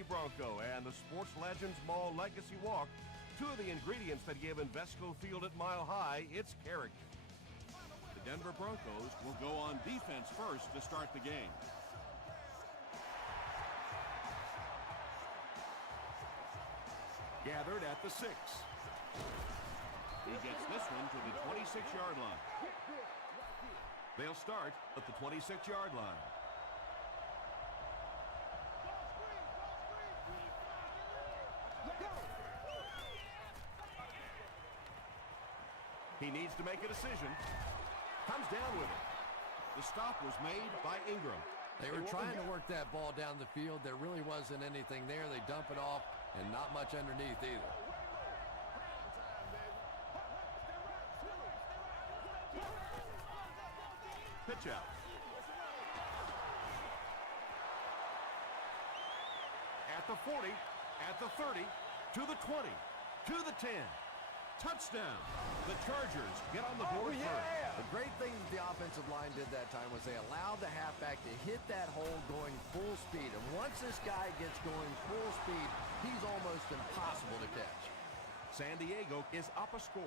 mighty Bronco and the Sports Legends Mall Legacy Walk, two of the ingredients that give Invesco Field at Mile High its character. The Denver Broncos will go on defense first to start the game. Gathered at the 6. He gets this one to the 26-yard line. They'll start at the 26-yard line. He needs to make a decision. Comes down with it. The stop was made by Ingram. They were trying to work that ball down the field. There really wasn't anything there. They dump it off, and not much underneath either. Pitch out. At the 40, at the 30, to the 20, to the 10. Touchdown. The Chargers get on the board first. The great thing that the offensive line did that time was they allowed the halfback to hit that hole going full speed. And once this guy gets going full speed, he's almost impossible to catch. San Diego is up a score.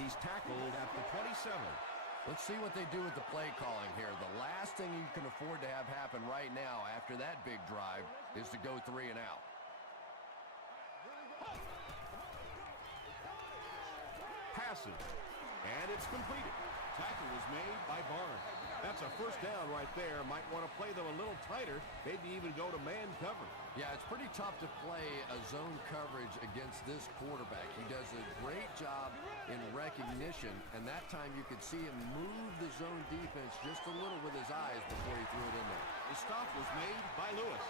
He's tackled at the 27. Let's see what they do with the play calling here. The last thing you can afford to have happen right now after that big drive is to go 3 and out. Passes, and it's completed. Tackle was made by Barnes. That's a first down right there. Might want to play them a little tighter, maybe even go to man cover. Yeah, it's pretty tough to play a zone coverage against this quarterback. He does a great job in recognition, and that time you could see him move the zone defense just a little with his eyes before he threw it in there. The stop was made by Lewis.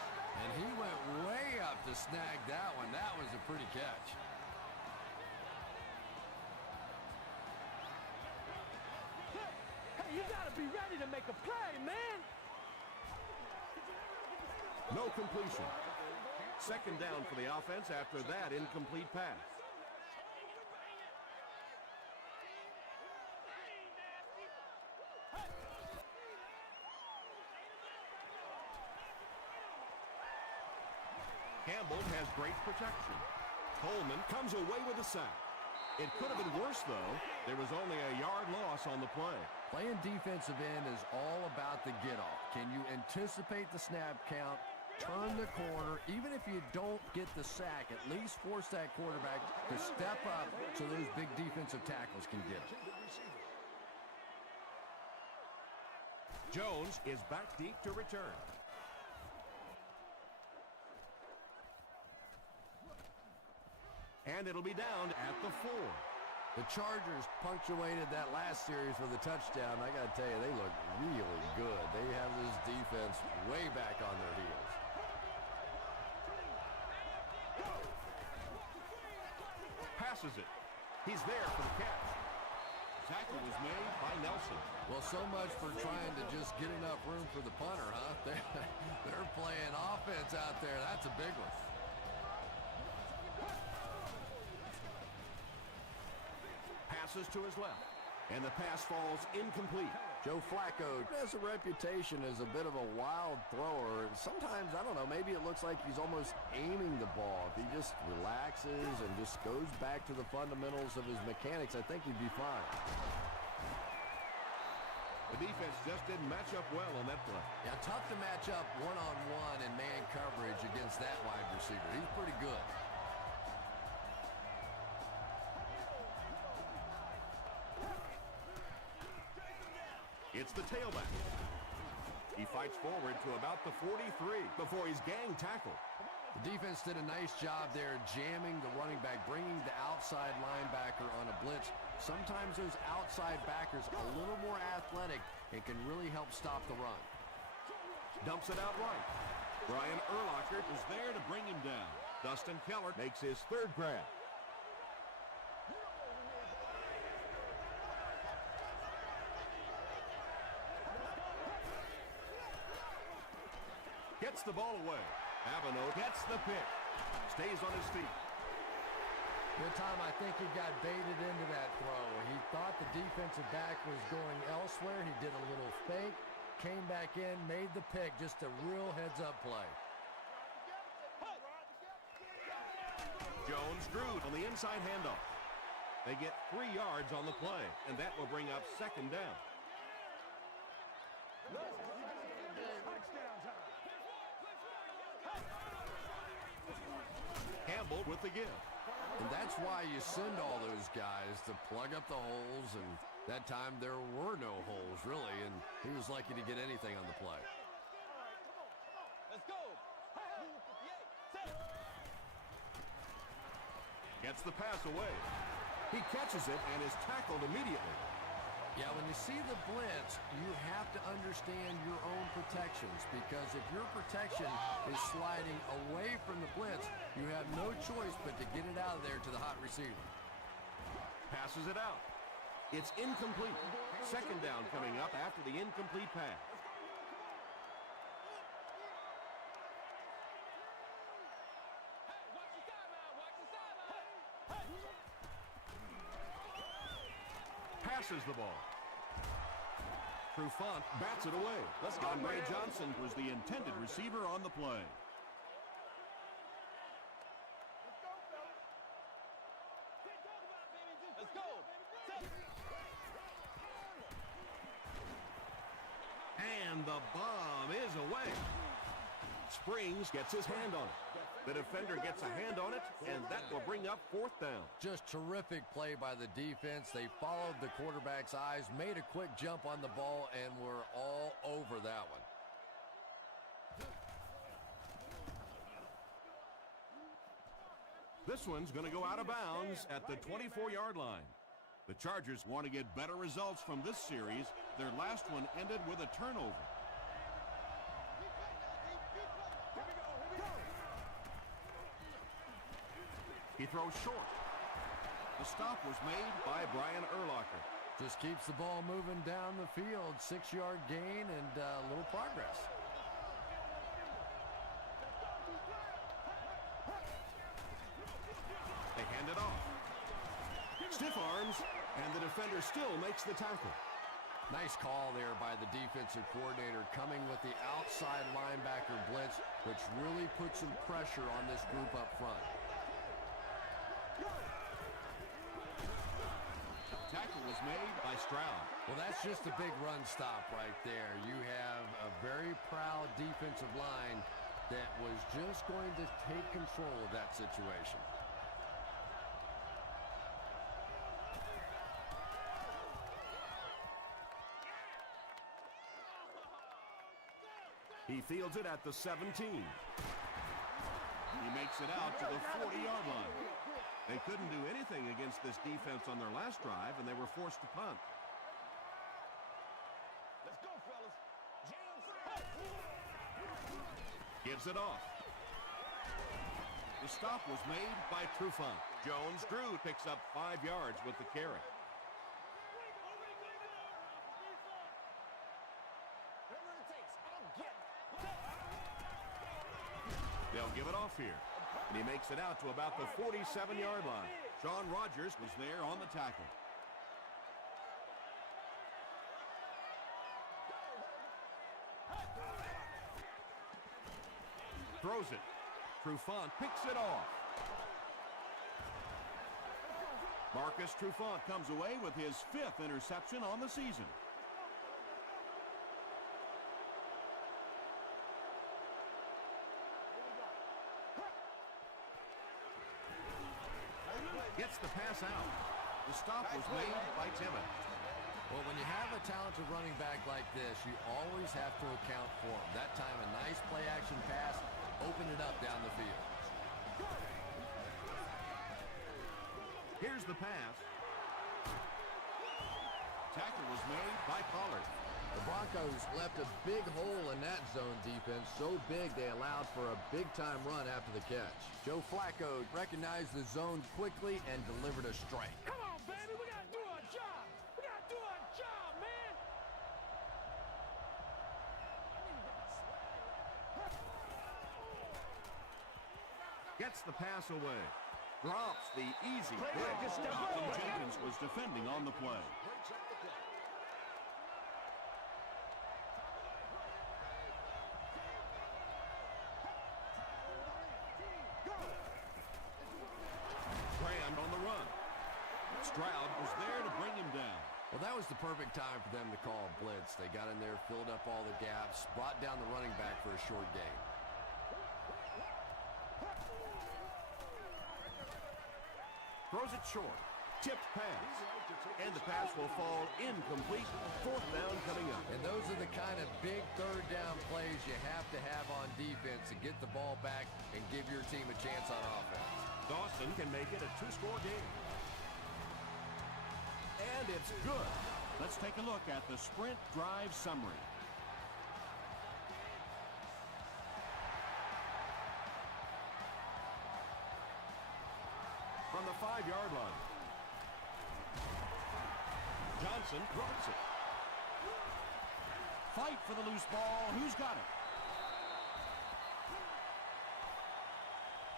And he went way up to snag that one. That was a pretty catch. You gotta be ready to make a play, man. No completion. Second down for the offense after that incomplete pass. Campbell has great protection. Coleman comes away with a sack. It could have been worse, though. There was only a yard loss on the play. Playing defensive end is all about the get-off. Can you anticipate the snap count, turn the corner, even if you don't get the sack, at least force that quarterback to step up so those big defensive tackles can get it. Jones is back deep to return. And it'll be down at the 4. The Chargers punctuated that last series with a touchdown. I got to tell you, they look really good. They have this defense way back on their heels. Passes it. He's there for the catch. Tackle was made by Nelson. Well, so much for trying to just get enough room for the punter, huh? They're playing offense out there. That's a big one. Passes to his left, and the pass falls incomplete. Joe Flacco has a reputation as a bit of a wild thrower. Sometimes, I don't know, maybe it looks like he's almost aiming the ball. If he just relaxes and just goes back to the fundamentals of his mechanics, I think he'd be fine. The defense just didn't match up well on that play. Yeah, tough to match up one-on-one in man coverage against that wide receiver. He's pretty good. It's the tailback. He fights forward to about the 43 before he's gang tackled. The defense did a nice job there jamming the running back, bringing the outside linebacker on a blitz. Sometimes those outside backers a little more athletic and can really help stop the run. Dumps it out right. Brian Urlacher is there to bring him down. Dustin Keller makes his third grab. Gets the ball away. Abino gets the pick. Stays on his feet. Good time. I think he got baited into that thought the defensive back was going elsewhere. He did a little fake, came back in, made the pick. Just a real heads-up play. Jones-Drew on the inside handoff. They get 3 yards on the play, and that will bring up second down. Campbell with the give. And that's why you send all those guys to plug up the holes, and that time there were no holes, really, and he was lucky to get anything on the play. Let's go. Gets the pass away. He catches it and is tackled immediately. Yeah, when you see the blitz, you have to understand your own protections, because if your protection is sliding away from the blitz, you have no choice but to get it out of there to the hot receiver. Passes it out. It's incomplete. Second down coming up after the incomplete pass. Passes the ball. Trufant bats it away. Let's go, Andre man. Johnson was the intended receiver on the play. Let's go. And the bomb is away. Springs gets his hand on it. The defender gets a hand on it, and that will bring up fourth down. Just terrific play by the defense. They followed the quarterback's eyes, made a quick jump on the ball, and were all over that one. This one's going to go out of bounds at the 24-yard line. The Chargers want to get better results from this series. Their last one ended with a turnover. He throws short. The stop was made by Brian Urlacher. Just keeps the ball moving down the field. 6-yard gain and a little progress. They hand it off. Stiff arms, and the defender still makes the tackle. Nice call there by the defensive coordinator, coming with the outside linebacker blitz, which really puts some pressure on this group up front. Tackle was made by Stroud. Well, that's just a big run stop right there. You have a very proud defensive line that was just going to take control of that situation. He fields it at the 17. He makes it out to the 40-yard line. They couldn't do anything against this defense on their last drive, and they were forced to punt. Let's go, fellas. Gives it off. The stop was made by Trufant. Jones-Drew picks up 5 yards with the carry. They'll give it off here. And he makes it out to about the 47-yard line. Sean Rogers was there on the tackle. Throws it. Trufant picks it off. Marcus Trufant comes away with his 5th interception on the season. Gets the pass out. The stop was made by Timmons. Well, when you have a talented running back like this, you always have to account for him. That time, a nice play-action pass opened it up down the field. Here's the pass. Tackle was made by Pollard. The Broncos left a big hole in that zone defense, so big they allowed for a big-time run after the catch. Joe Flacco recognized the zone quickly and delivered a strike. Come on, baby. We got to do our job. We got to do our job, man. Gets the pass away. Drops the easy Play play. like a step Jonathan forward. Jenkins was defending on the play. Stroud was there to bring him down. Well, that was the perfect time for them to call a blitz. They got in there, filled up all the gaps, brought down the running back for a short gain. Throws it short. Tipped pass. And the pass will fall incomplete. Fourth down coming up. And those are the kind of big third down plays you have to have on defense to get the ball back and give your team a chance on offense. Dawson can make it a two-score game. And it's good. Let's take a look at the sprint drive summary. From the 5-yard line. Johnson drops it. Fight for the loose ball. Who's got it?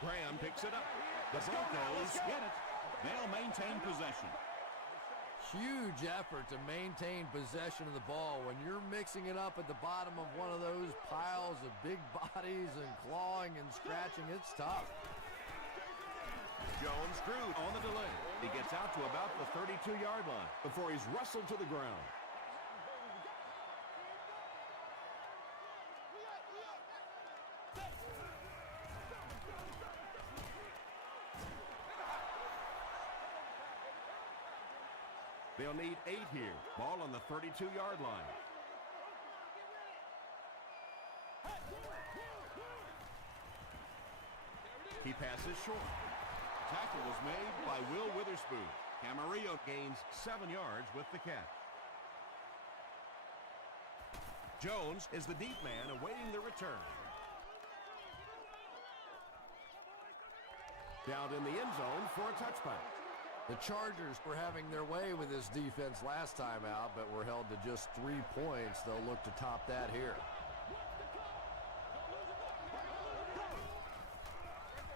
Graham picks it up. The Broncos Get it. They'll maintain possession. Huge effort to maintain possession of the ball. When you're mixing it up at the bottom of one of those piles of big bodies and clawing and scratching, it's tough. Jones drew on the delay. He gets out to about the 32-yard line before he's wrestled to the ground. They'll need 8 here. Ball on the 32-yard line. He passes short. Tackle was made by Will Witherspoon. Camarillo gains 7 yards with the catch. Jones is the deep man awaiting the return. Down in the end zone for a touchback. The Chargers were having their way with this defense last time out, but were held to just 3 points. They'll look to top that here.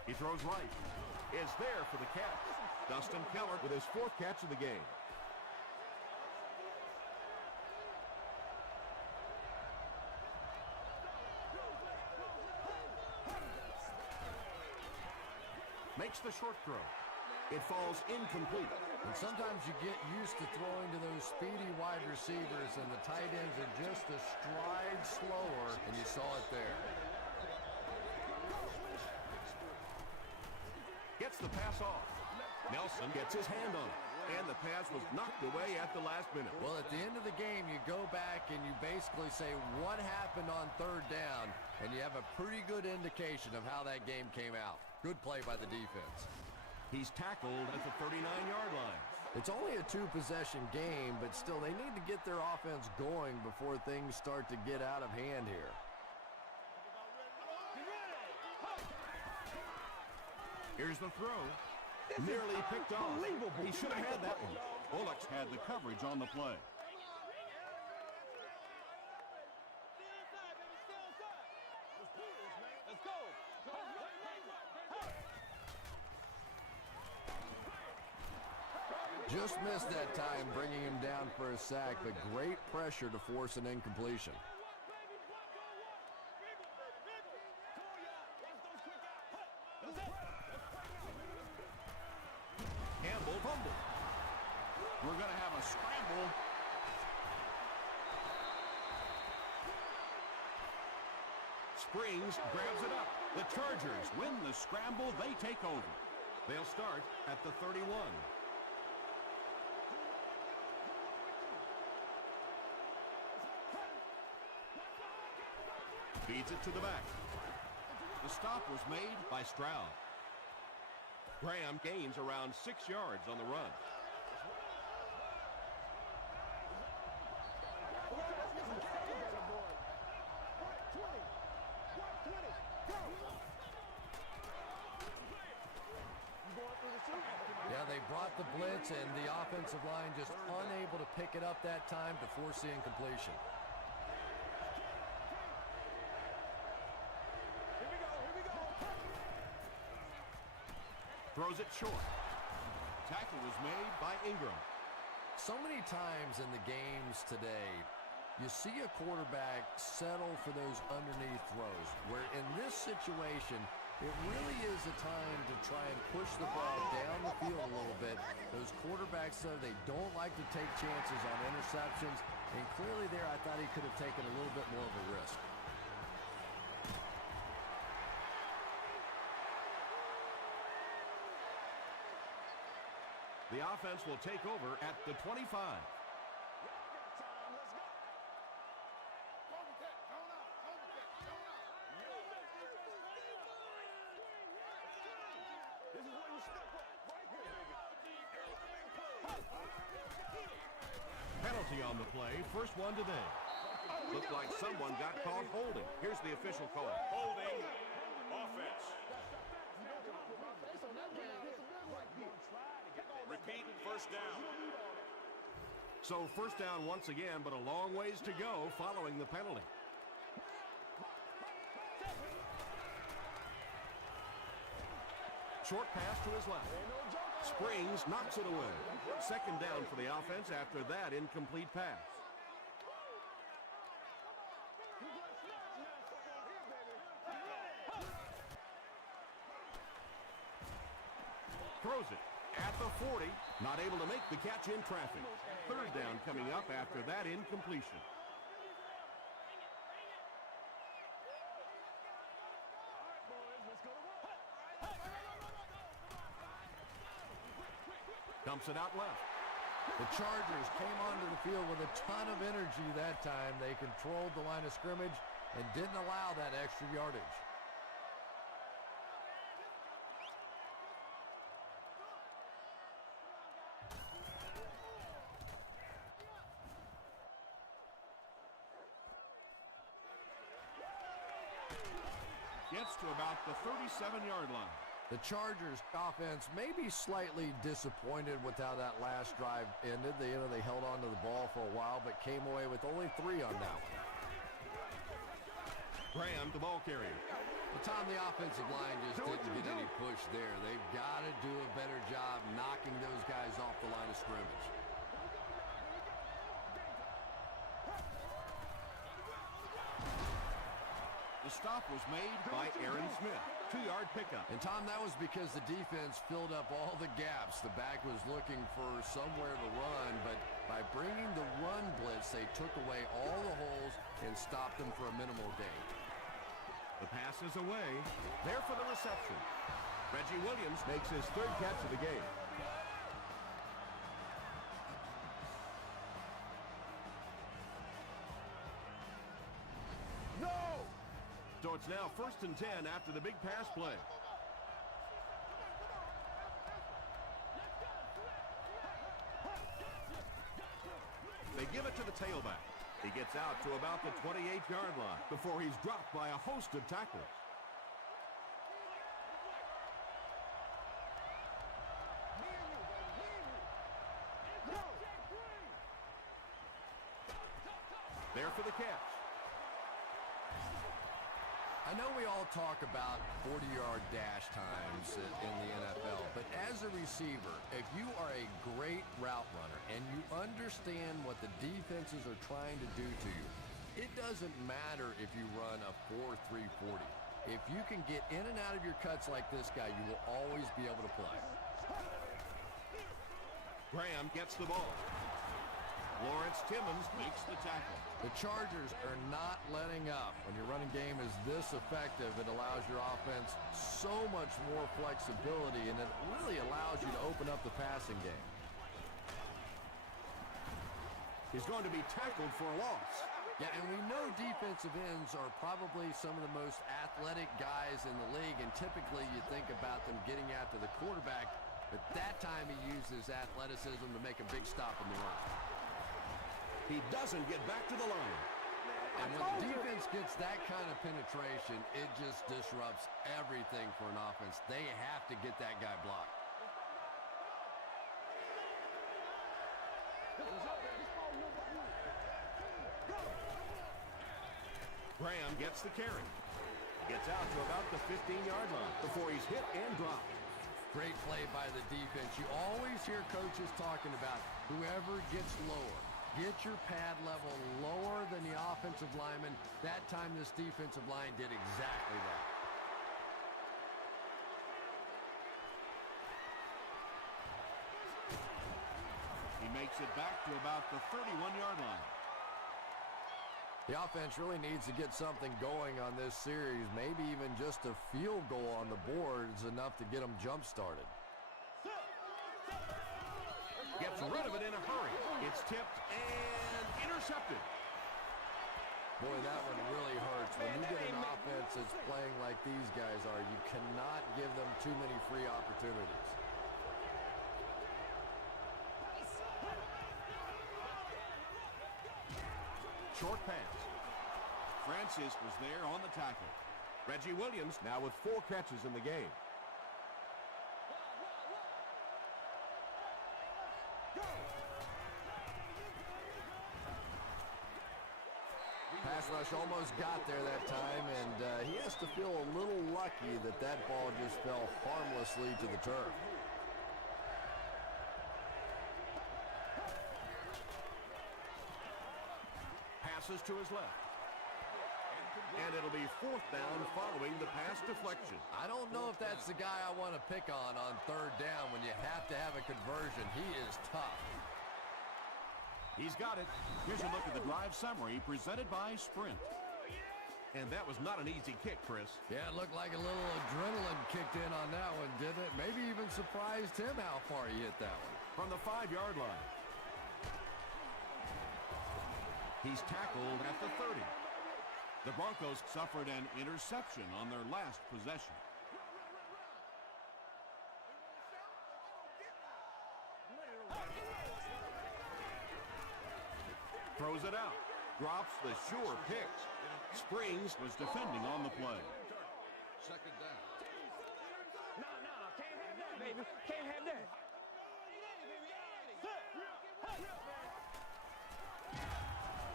He throws right. Is there for the catch. Dustin Keller with his 4th catch of the game. Makes the short throw. It falls incomplete. And sometimes you get used to throwing to those speedy wide receivers, and the tight ends are just a stride slower, and you saw it there. Gets the pass off. Nelson gets his hand on it. And the pass was knocked away at the last minute. Well, at the end of the game, you go back and you basically say what happened on third down, and you have a pretty good indication of how that game came out. Good play by the defense. He's tackled at the 39-yard line. It's only a 2-possession game, but still they need to get their offense going before things start to get out of hand here. Here's the throw. Nearly picked off. He should have had that one. Bullock's had the coverage on the play. Just missed that time, bringing him down for a sack, but great pressure to force an incompletion. Campbell fumbled. We're going to have a scramble. Springs grabs it up. The Chargers win the scramble. They take over. They'll start at the 31. Feeds it to the back. The stop was made by Stroud. Graham gains around 6 yards on the run. Yeah, they brought the blitz, and the offensive line just unable to pick it up that time to force the incompletion. Throws it short. Tackle was made by Ingram. So many times in the games today, you see a quarterback settle for those underneath throws, where in this situation, It really is a time to try and push the ball down the field a little bit. Those quarterbacks, though, they don't like to take chances on interceptions. And clearly there, I thought he could have taken a little bit more of a risk. The offense will take over at the 25. Penalty on the play. First one today. Looked like someone got caught holding. Here's the official call. Holding. Offense. Repeat, first down. So first down once again, but a long ways to go following the penalty. Short pass to his left. Springs knocks it away. Second down for the offense after that incomplete pass. Throws it at the 40. Not able to make the catch in traffic. Third down coming up after that incompletion. Dumps it out left. The Chargers came onto the field with a ton of energy that time. They controlled the line of scrimmage and didn't allow that extra yardage. Gets to about the 37-yard line. The Chargers offense may be slightly disappointed with how that last drive ended. They held on to the ball for a while, but came away with only 3 on that one. Graham, the ball carrier. Well, Tom, the offensive line just didn't get any push there. They've got to do a better job knocking those guys off the line of scrimmage. The stop was made by Aaron Smith. 2-yard pickup. And, Tom, that was because the defense filled up all the gaps. The back was looking for somewhere to run, but by bringing the run blitz, they took away all the holes and stopped them for a minimal gain. The pass is away. There for the reception. Reggie Williams makes his 3rd catch of the game. So it's now 1st and 10 after the big pass play. They give it to the tailback. He gets out to about the 28-yard line before he's dropped by a host of tacklers. There for the catch. I know we all talk about 40-yard dash times in the NFL, but as a receiver, if you are a great route runner and you understand what the defenses are trying to do to you, it doesn't matter if you run a 4.3 40. If you can get in and out of your cuts like this guy, you will always be able to play. Graham gets the ball. Lawrence Timmons makes the tackle. The Chargers are not letting up. When your running game is this effective, it allows your offense so much more flexibility, and it really allows you to open up the passing game. He's going to be tackled for a loss. Yeah, and we know defensive ends are probably some of the most athletic guys in the league, and typically you think about them getting after the quarterback, but that time he uses athleticism to make a big stop in the run. He doesn't get back to the line. And when the defense gets that kind of penetration, it just disrupts everything for an offense. They have to get that guy blocked. Graham gets the carry. Gets out to about the 15-yard line before he's hit and dropped. Great play by the defense. You always hear coaches talking about whoever gets lower. Get your pad level lower than the offensive lineman. That time this defensive line did exactly that. makes it back to about the 31-yard line. The offense really needs to get something going on this series. Maybe even just a field goal on the board is enough to get them jump-started. Gets rid of it in a hurry. It's tipped and intercepted. Boy, that one really hurts. When you get an offense that's playing like these guys are, you cannot give them too many free opportunities. Short pass. Francis was there on the tackle. Reggie Williams now with 4 catches in the game. Pass rush almost got there that time, and he has to feel a little lucky that that ball just fell harmlessly to the turf. Passes to his left. And it'll be 4th down following the pass deflection. I don't know if that's the guy I want to pick on 3rd down when you have to have a conversion. He is tough. He's got it. Here's a look at the drive summary presented by Sprint. And that was not an easy kick, Chris. Yeah, it looked like a little adrenaline kicked in on that one, didn't it? Maybe even surprised him how far he hit that one. From the 5-yard line. He's tackled at the 30. The Broncos suffered an interception on their last possession. Throws it out. Drops the sure pick. Springs was defending on the play. Second down. No, can't have that, baby. Can't have that.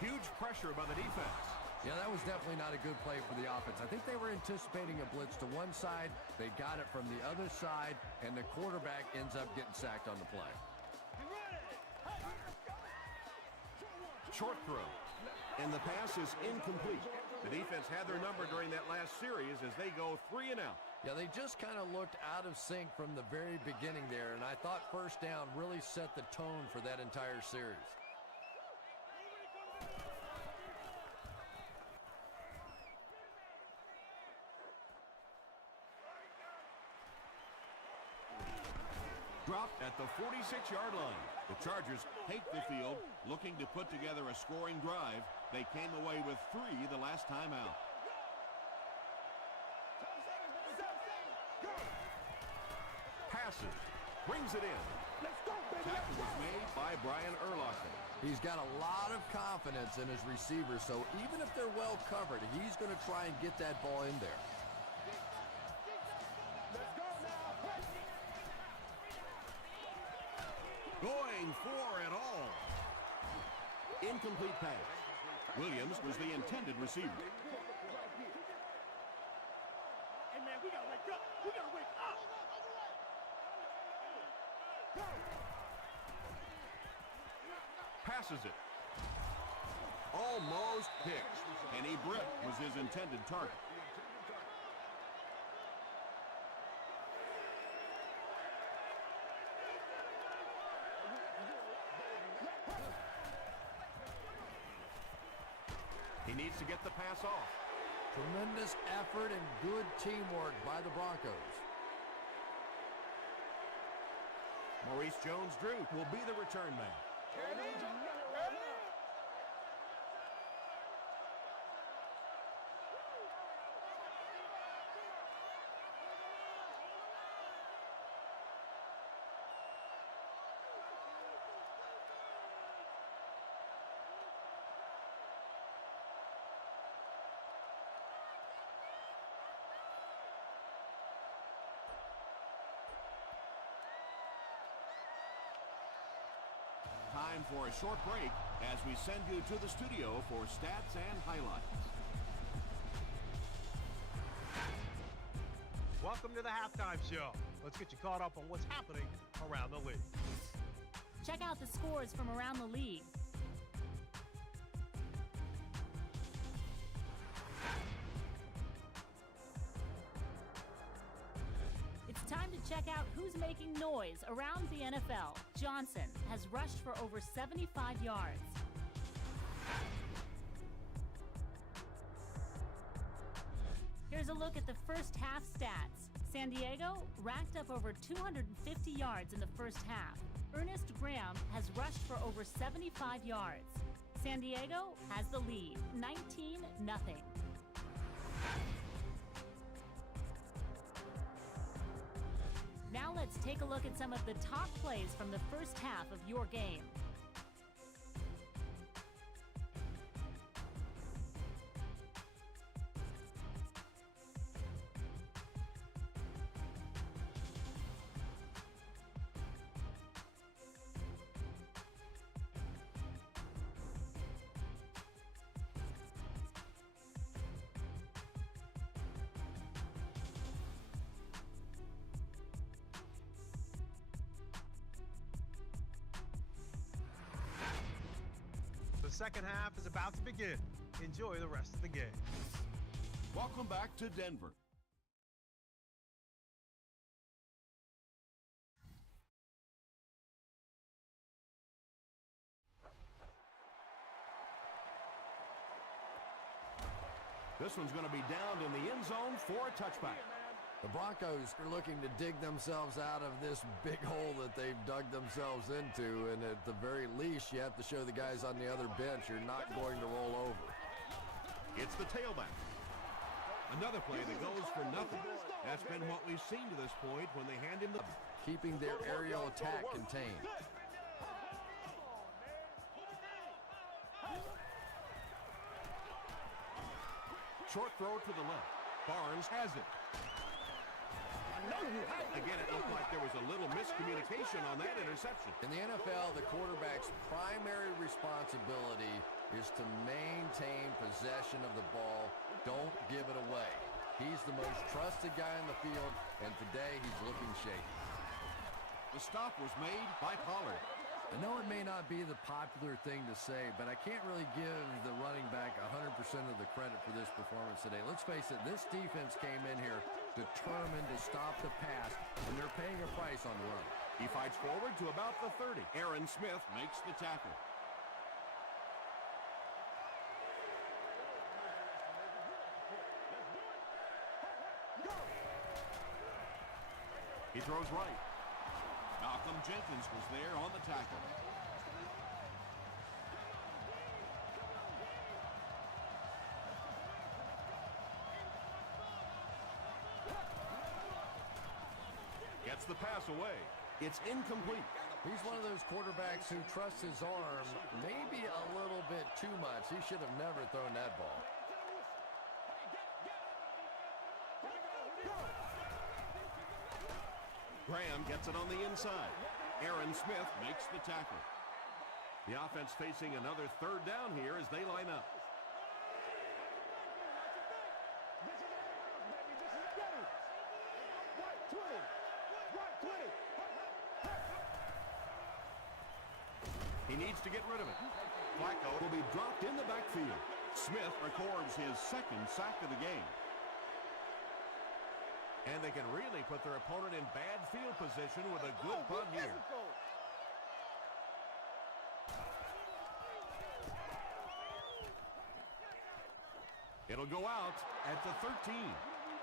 Huge pressure by the defense. Yeah, that was definitely not a good play for the offense. I think they were anticipating a blitz to one side. They got it from the other side, and the quarterback ends up getting sacked on the play. Short throw. And the pass is incomplete. The defense had their number during that last series as they go 3 and out. Yeah, they just kind of looked out of sync from the very beginning there, and I thought 1st down really set the tone for that entire series. Dropped at the 46-yard line. The Chargers take the field, looking to put together a scoring drive. They came away with 3 the last time out. Passes. Brings it in. Tackle was made by Brian Urlacher. He's got a lot of confidence in his receivers, so even if they're well covered, he's going to try and get that ball in there. Going for it all. Incomplete pass. Williams was the intended receiver. Hey, man, we gotta wake up. We gotta wake up. Passes it. Almost picked. Kenny Britt was his intended target. He needs to get the pass off. Tremendous effort and good teamwork by the Broncos. Maurice Jones-Drew will be the return man. Time for a short break as we send you to the studio for stats and highlights. Welcome to the halftime show. Let's get you caught up on what's happening around the league. Check out the scores from around the league. It's time to Check out who's making noise around the NFL. Johnson has rushed for over 75 yards. Here's a look at the first half stats. San Diego racked up over 250 yards in the first half. Ernest Graham has rushed for over 75 yards. San Diego has the lead, 19-0. Now let's take a look at some of the top plays from the first half of your game. The second half is about to begin. Enjoy the rest of the game. Welcome back to Denver. This one's going to be down in the end zone for a touchback. The Broncos are looking to dig themselves out of this big hole that they've dug themselves into, and at the very least, you have to show the guys on the other bench you're not going to roll over. It's the tailback. Another play that goes for nothing. That's been what we've seen to this point when they hand him the... Keeping their aerial attack contained. Short throw to the left. Barnes has it. Again, it looked like there was a little miscommunication on that interception. In the NFL, the quarterback's primary responsibility is to maintain possession of the ball. Don't give it away. He's the most trusted guy in the field, and today he's looking shaky. The stop was made by Pollard. I know it may not be the popular thing to say, but I can't really give the running back 100% of the credit for this performance today. Let's face it, this defense came in here determined to stop the pass, and they're paying a price on the run. He fights forward to about the 30. Aaron Smith makes the tackle. He throws right. Malcolm Jenkins was there on the tackle. Gets the pass away. It's incomplete. He's one of those quarterbacks who trusts his arm maybe a little bit too much. He should have never thrown that ball. Graham gets it on the inside. Aaron Smith makes the tackle. The offense facing another third down here as they line up. He needs to get rid of it. Flacco will be dropped in the backfield. Smith records his second sack of the game. And they can really put their opponent in bad field position with a good punt here. It'll go out at the 13.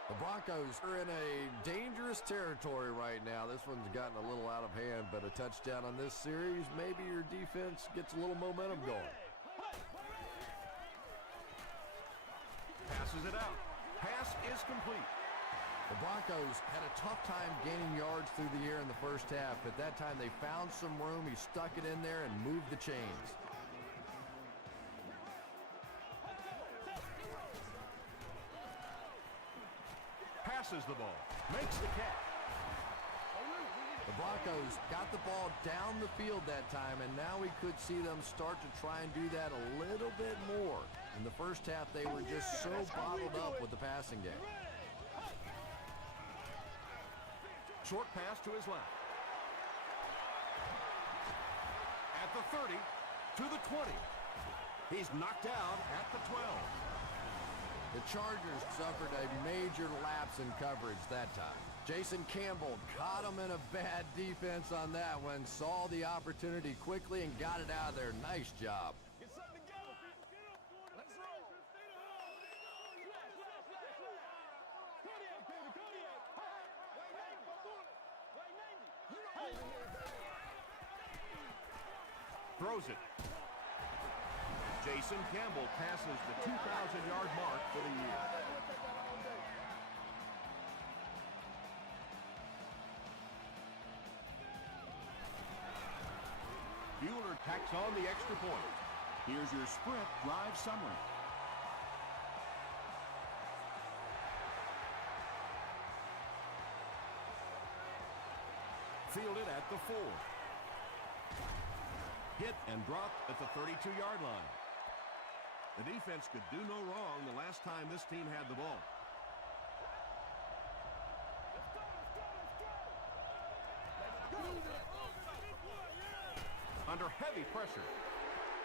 The Broncos are in a dangerous territory right now. This one's gotten a little out of hand, but a touchdown on this series, maybe your defense gets a little momentum going. Passes it out. Pass is complete. The Broncos had a tough time gaining yards through the air in the first half, but that time they found some room. He stuck it in there and moved the chains. Passes the ball. Makes the catch. The Broncos got the ball down the field that time, and now we could see them start to try and do that a little bit more. In the first half, they were just so bottled up with the passing game. Short pass to his left. At the 30, to the 20. He's knocked out at the 12. The Chargers suffered a major lapse in coverage that time. Jason Campbell caught him in a bad defense on that one. Saw the opportunity quickly and got it out of there. Nice job. Throws it. Jason Campbell passes the 2,000-yard mark for the year. Bueller tacks on the extra point. Here's your sprint drive summary. Fielded at the 4. Hit and dropped at the 32-yard line. The defense could do no wrong the last time this team had the ball. Under heavy pressure,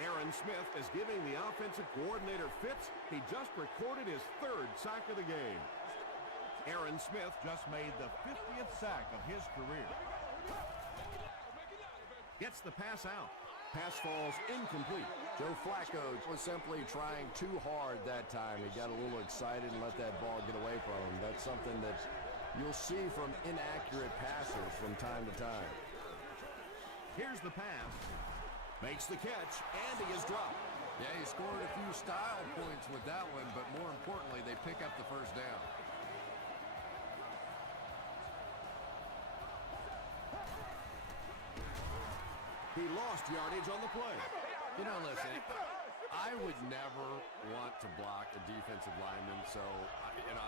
Aaron Smith is giving the offensive coordinator fits. He just recorded his 3rd sack of the game. Aaron Smith just made the 50th sack of his career. Gets the pass out. Pass falls incomplete. Joe Flacco was simply trying too hard that time. He got a little excited and let that ball get away from him. That's something that you'll see from inaccurate passers from time to time. Here's the pass. Makes the catch, and he is dropped. Yeah, he scored a few style points with that one, but more importantly, they pick up the first down. He lost yardage on the play. You know, listen, I would never want to block a defensive lineman, so,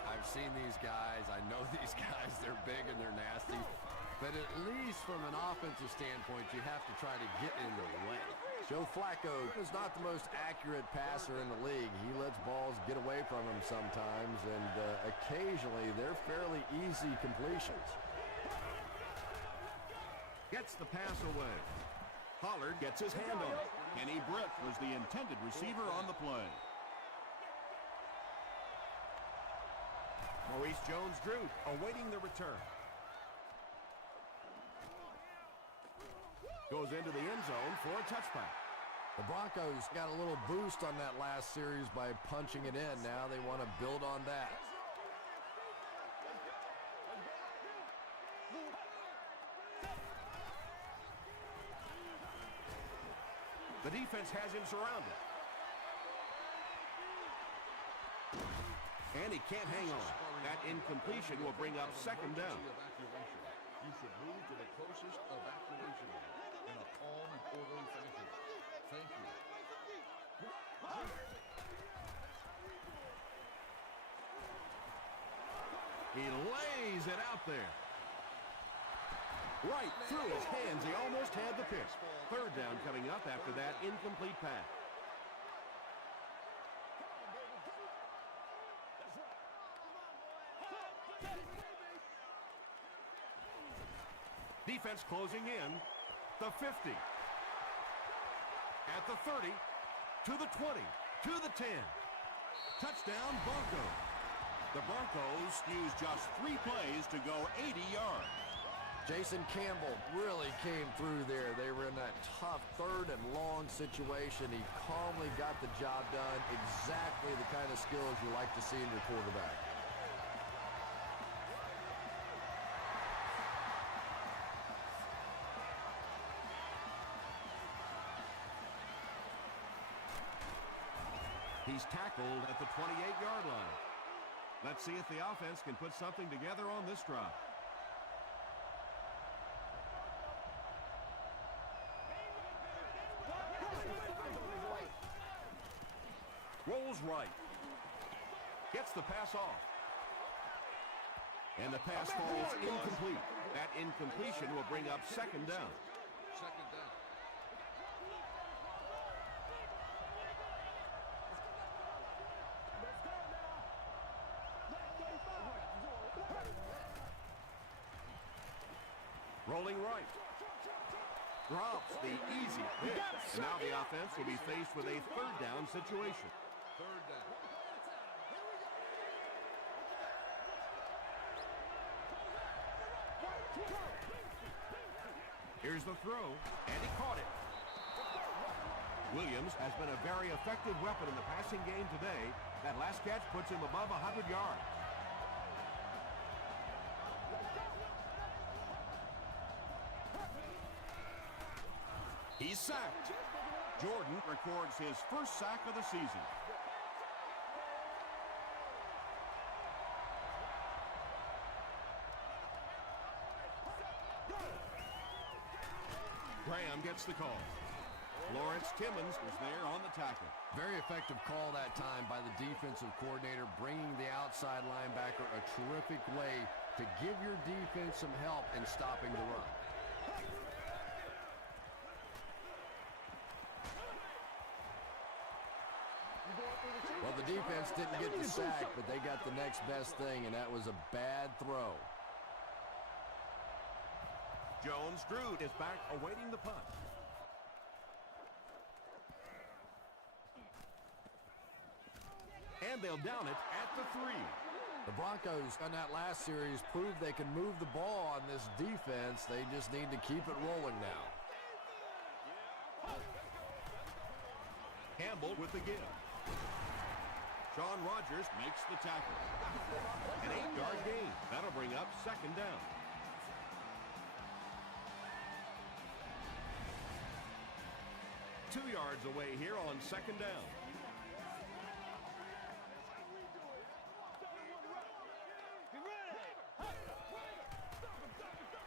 I've seen these guys. I know these guys. They're big and they're nasty. But at least from an offensive standpoint, you have to try to get in the way. Joe Flacco is not the most accurate passer in the league. He lets balls get away from him sometimes, and occasionally they're fairly easy completions. Gets the pass away. Pollard gets his hand on it. Kenny Britt was the intended receiver on the play. Maurice Jones-Drew awaiting the return. Goes into the end zone for a touchback. The Broncos got a little boost on that last series by punching it in. Now they want to build on that. The defense has him surrounded. And he can't hang on. That incompletion will bring up 2nd down. You should move to the closest evacuation in a calm and orderly fashion. Thank you. He lays it out there. Right through his hands. He almost had the pick. 3rd down coming up after that incomplete pass. Defense closing in. The 50. At the 30. To the 20. To the 10. Touchdown, Broncos. The Broncos use just 3 plays to go 80 yards. Jason Campbell really came through there. They were in that tough 3rd and long situation. He calmly got the job done. Exactly the kind of skills you like to see in your quarterback. He's tackled at the 28-yard line. Let's see if the offense can put something together on this drive. Rolls right. Gets the pass off. And the pass falls incomplete. That incompletion will bring up 2nd down. 2nd down. Rolling right. Drops the easy pick. And now the offense will be faced with a 3rd down situation. 3rd down. Here's the throw, and he caught it. Williams has been a very effective weapon in the passing game today. That last catch puts him above 100 yards. He's sacked. Jordan records his first sack of the season. Graham gets the call. Lawrence Timmons is there on the tackle. Very effective call that time by the defensive coordinator, bringing the outside linebacker a terrific way to give your defense some help in stopping the run. Well, the defense didn't get the sack, but they got the next best thing, and that was a bad throw. Jones-Drew is back awaiting the punt. And they'll down it at the 3. The Broncos on that last series proved they can move the ball on this defense. They just need to keep it rolling now. Campbell with the give. Sean Rogers makes the tackle. An 8-yard gain. That'll bring up second down. Two yards away here on second down.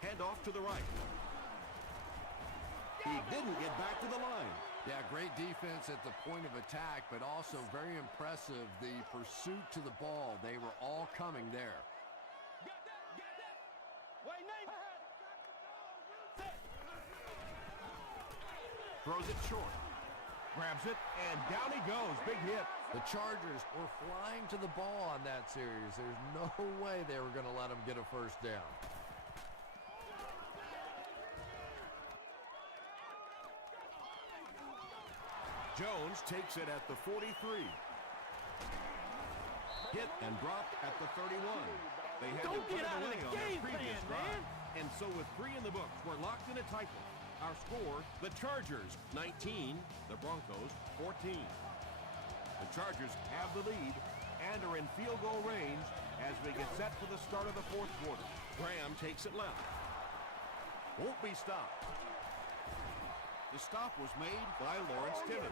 Hand off to the right. He didn't get back to the line. Yeah, great defense at the point of attack, but also very impressive the pursuit to the ball. They were all coming there. Throws it short. Grabs it, and down he goes. Big hit. The Chargers were flying to the ball on that series. There's no way they were going to let them get a first down. Jones takes it at the 43. Hit and dropped at the 31. They had to put it away on their previous drive. And so with 3 in the books, we're locked in a tight one. Our score, the Chargers 19, the Broncos 14. The Chargers have the lead and are in field goal range as we get set for the start of the fourth quarter. Graham takes it left. Won't be stopped. The stop was made by Lawrence Timmons.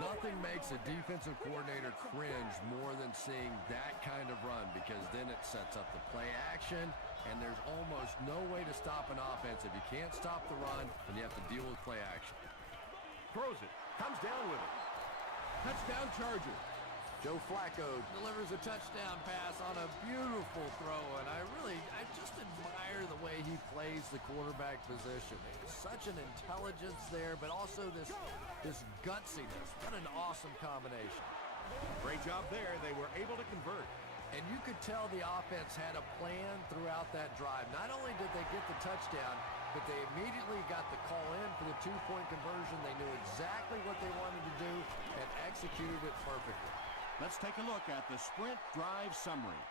Nothing makes a defensive coordinator cringe more than seeing that kind of run, because then it sets up the play action, and there's almost no way to stop an offense if you can't stop the run, and you have to deal with play action. Throws it. Comes down with it. Touchdown Charger. Joe Flacco delivers a touchdown pass on a beautiful throw, and I just admire the way he plays the quarterback position. Such an intelligence there, but also this gutsiness. What an awesome combination. Great job there. They were able to convert. And you could tell the offense had a plan throughout that drive. Not only did they get the touchdown, but they immediately got the call in for the two-point conversion. They knew exactly what they wanted to do and executed it perfectly. Let's take a look at the sprint drive summary.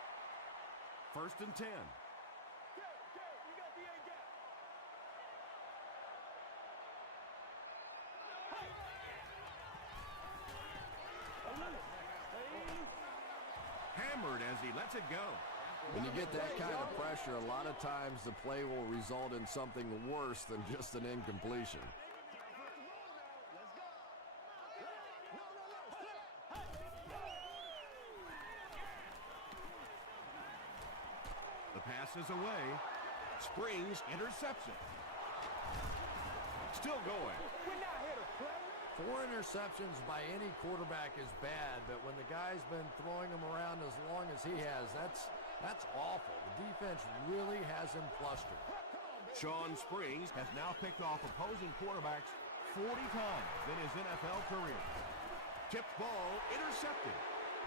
1st and 10. Hammered as he lets it go. When you get that kind of pressure, a lot of times the play will result in something worse than just an incompletion. The pass is away. Springs intercepts it. Still going. 4 interceptions by any quarterback is bad, but when the guy's been throwing them around as long as he has, that's awful. The defense really has him flustered. Sean Springs has now picked off opposing quarterbacks 40 times in his NFL career. Tipped ball intercepted.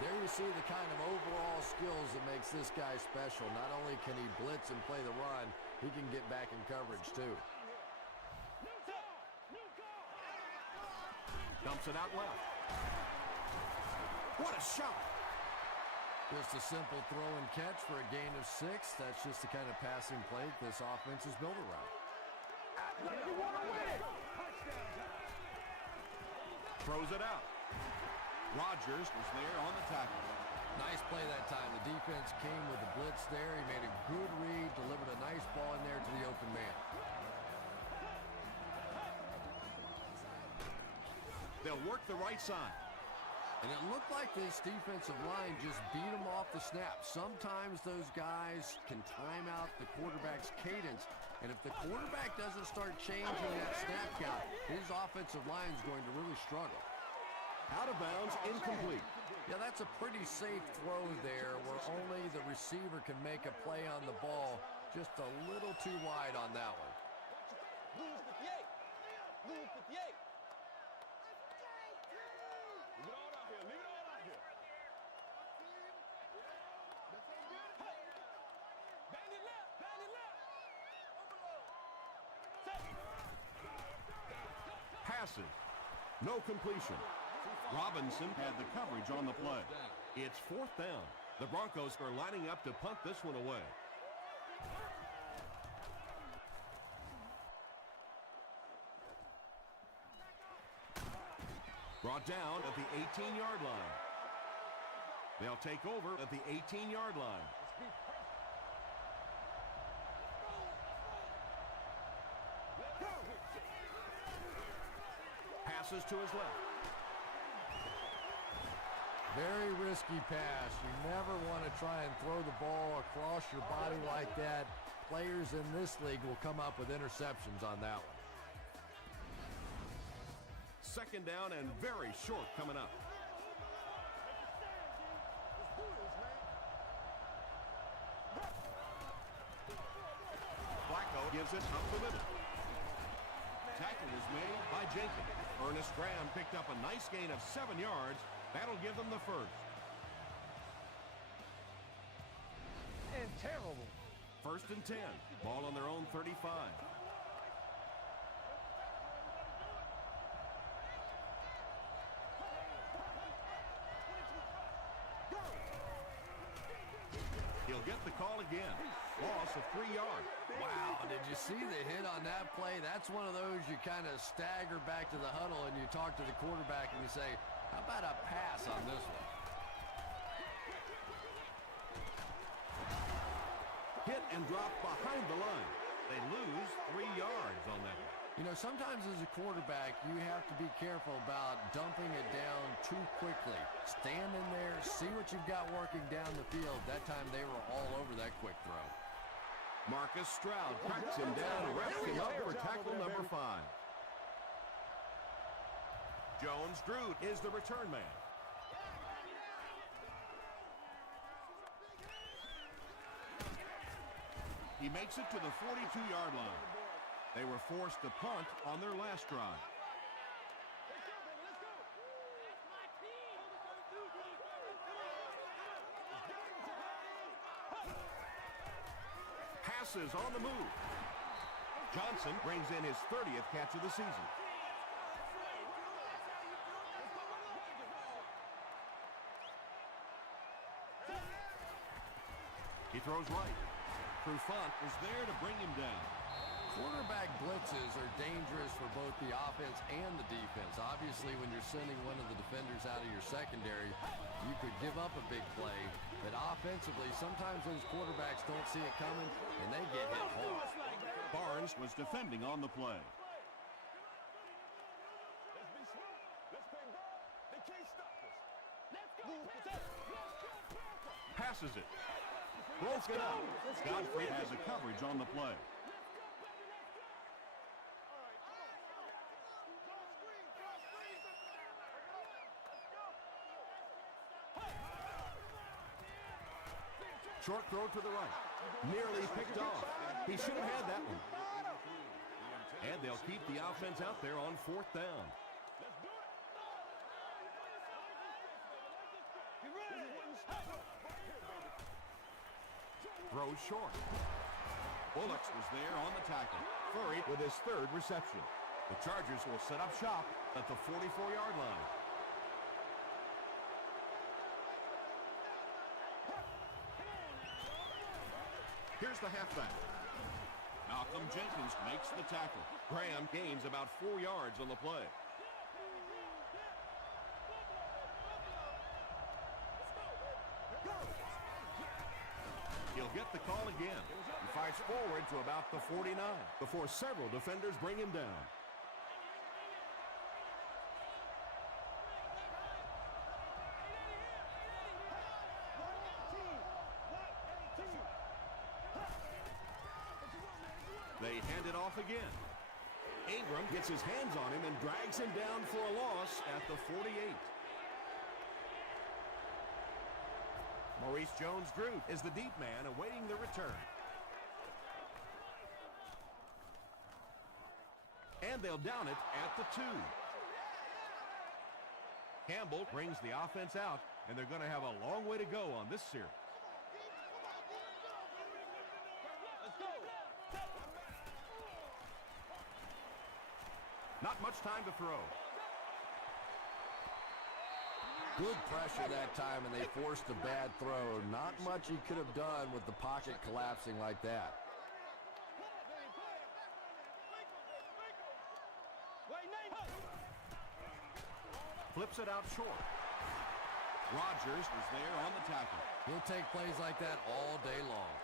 There you see the kind of overall skills that makes this guy special. Not only can he blitz and play the run, he can get back in coverage too. Dumps it out left. What a shot! Just a simple throw and catch for a gain of 6. That's just the kind of passing play this offense is built around. Throws it out. Rogers was there on the tackle. Nice play that time. The defense came with the blitz there. He made a good read, delivered a nice ball in there to the open man. They'll work the right side. And it looked like this defensive line just beat them off the snap. Sometimes those guys can time out the quarterback's cadence. And if the quarterback doesn't start changing that snap count, his offensive line is going to really struggle. Out of bounds, incomplete. Yeah, that's a pretty safe throw there where only the receiver can make a play on the ball. Just a little too wide on that one. Passes. No completion. Robinson had the coverage on the play. It's fourth down. The Broncos are lining up to punt this one away. Brought down at the 18-yard line. They'll take over at the 18-yard line. Passes to his left. Very risky pass. You never want to try and throw the ball across your body like that. Players in this league will come up with interceptions on that one. Second down and very short coming up. Flacco gives it up the middle. Tackle is made by Jenkins. Ernest Graham picked up a nice gain of 7 yards. That'll give them the first. And terrible. First and 10. Ball on their own 35. He'll get the call again. Loss of 3 yards. Wow, did you see the hit on that play? That's one of those you kind of stagger back to the huddle and you talk to the quarterback and you say, how about a pass on this one? Hit and drop behind the line. They lose 3 yards on that one. You know, sometimes as a quarterback, you have to be careful about dumping it down too quickly. Stand in there, see what you've got working down the field. That time they were all over that quick throw. Marcus Stroud cracks him down, wraps him up for tackle number 5. Jones-Drew is the return man. He makes it to the 42-yard line. They were forced to punt on their last drive. Passes on the move. Johnson brings in his 30th catch of the season. He throws right. Trufant is there to bring him down. Quarterback blitzes are dangerous for both the offense and the defense. Obviously, when you're sending one of the defenders out of your secondary, you could give up a big play. But offensively, sometimes those quarterbacks don't see it coming, and they get hit hard. Barnes was defending on the play. Passes it. Broken up. Godfrey has a coverage on the play. Short throw to the right. Nearly picked off. He should have had that one. And they'll keep the offense out there on 4th down. Throws short. Bullocks was there on the tackle. Furry with his 3rd reception. The Chargers will set up shop at the 44-yard line. Here's the halfback. Malcolm Jenkins makes the tackle. Graham gains about 4 yards on the play. He'll get the call again. He fights forward to about the 49 before several defenders bring him down. They hand it off again. Ingram gets his hands on him and drags him down for a loss at the 48. Maurice Jones-Drew is the deep man awaiting the return. And they'll down it at the 2. Campbell brings the offense out, and they're going to have a long way to go on this series. Not much time to throw. Good pressure that time, and they forced a bad throw. Not much he could have done with the pocket collapsing like that. Flips it out short. Rodgers is there on the tackle. He'll take plays like that all day long.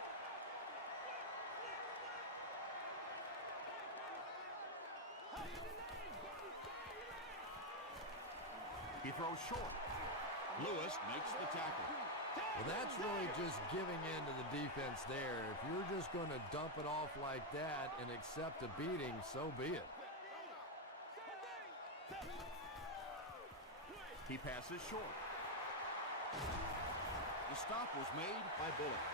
He throws short. Lewis makes the tackle. Well, that's really just giving in to the defense there. If you're just going to dump it off like that and accept a beating, so be it. He passes short. The stop was made by Bullock.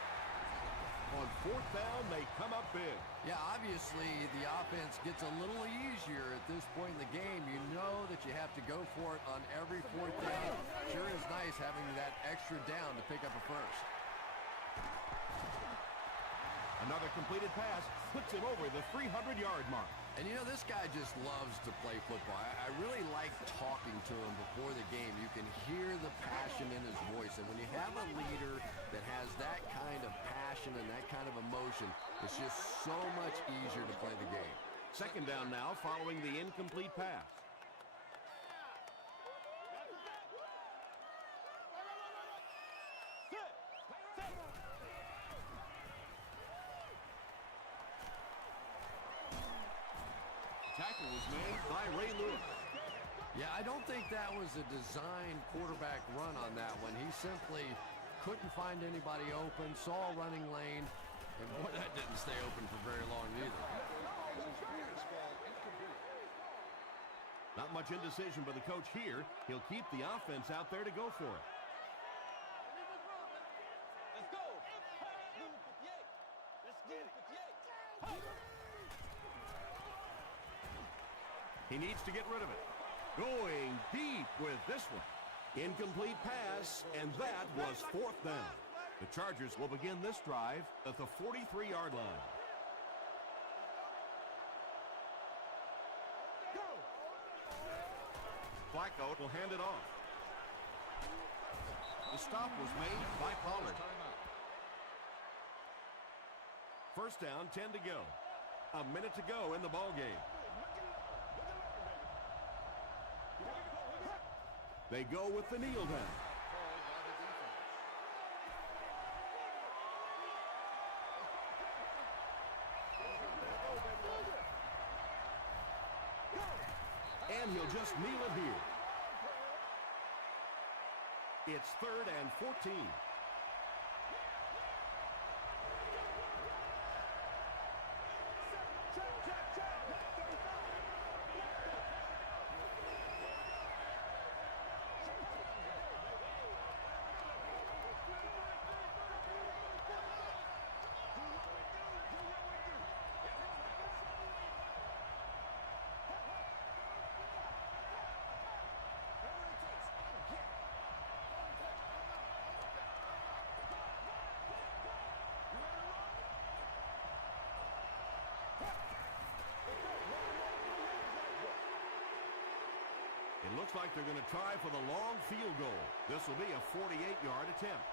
On 4th down, they come up big. Yeah, obviously the offense gets a little easier at this point in the game. You know that you have to go for it on every 4th down. Sure is nice having that extra down to pick up a first. Another completed pass puts him over the 300-yard mark. And you know, this guy just loves to play football. I really like talking to him before the game. You can hear the passion in his voice. And when you have a leader that has that kind of passion and that kind of emotion, it's just so much easier to play the game. 2nd down now following the incomplete pass. Tackle was made by Ray Lewis. Yeah, I don't think that was a designed quarterback run on that one. He simply couldn't find anybody open, saw a running lane, and boy, that didn't stay open for very long either. Not much indecision by the coach here. He'll keep the offense out there to go for it. Let's go. Number 58. Let's get it. 58. He needs to get rid of it. Going deep with this one. Incomplete pass, and that was 4th down. The Chargers will begin this drive at the 43-yard line. Flacco will hand it off. The stop was made by Pollard. 1st down, 10 to go. A minute to go in the ball game. They go with the kneel down. And he'll just kneel it here. It's 3rd and 14. It looks like they're going to try for the long field goal. This will be a 48-yard attempt.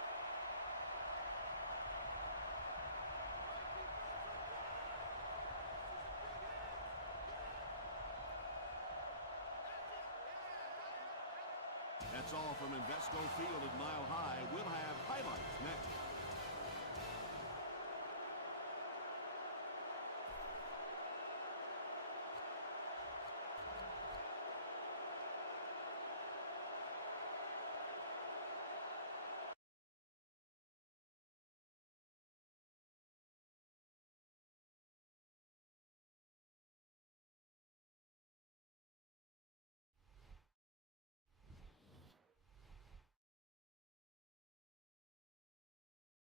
That's all from Invesco Field at Mile High. We'll have highlights next.